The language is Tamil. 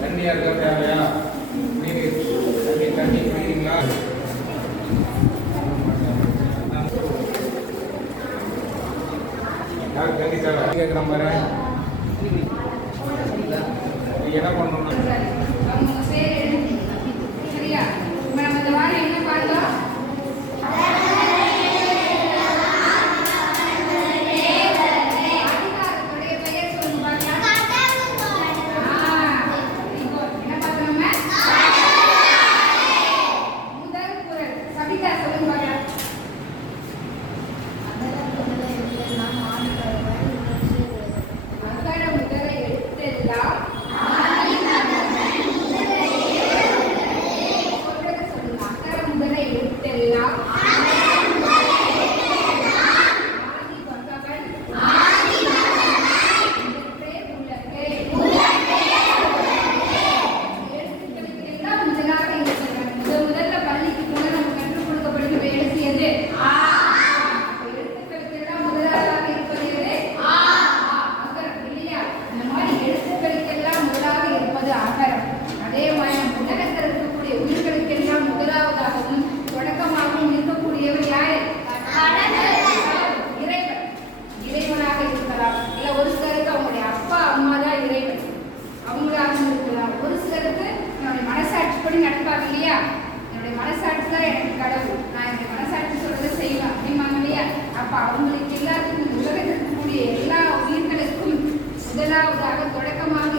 தண்ணி இருக்கா தேவையா? நீர் தண்ணி குடிக்கிறீங்களா? யாருக்கு தண்ணி தேவை கேட்குற மாதிரி என்ன பண்ணணும்? சரியா? நம்ம இந்த வாரம் என்ன பார்த்தோம்? அதே மாதிரி உலகத்தில் இருக்கக்கூடிய உயிர்களுக்கெல்லாம் முதலாவதாகவும் தொடக்கமாகவும் இருக்கக்கூடியவர் யாரு? இறைவன். இறைவனாக இருக்கலாம். இல்ல ஒரு சிலருக்கு அவங்களுடைய அப்பா அம்மா தான் இறைவன், அவங்களாக இருக்கலாம். ஒரு சிலருக்கு என்னுடைய மனசாட்சிப்படி நடப்பாங்க இல்லையா, என்னுடைய மனசாட்சி தான் எனக்கு கடவுள், நான் என்னுடைய மனசாட்சி சொல்றதை செய்வேன் அப்படிம்பாங்க இல்லையா. அப்ப அவங்களுக்கு எல்லாத்துக்கும் உலகத்தில் இருக்கக்கூடிய எல்லா உயிர்களுக்கும் முதலாவதாக தொடக்கமாக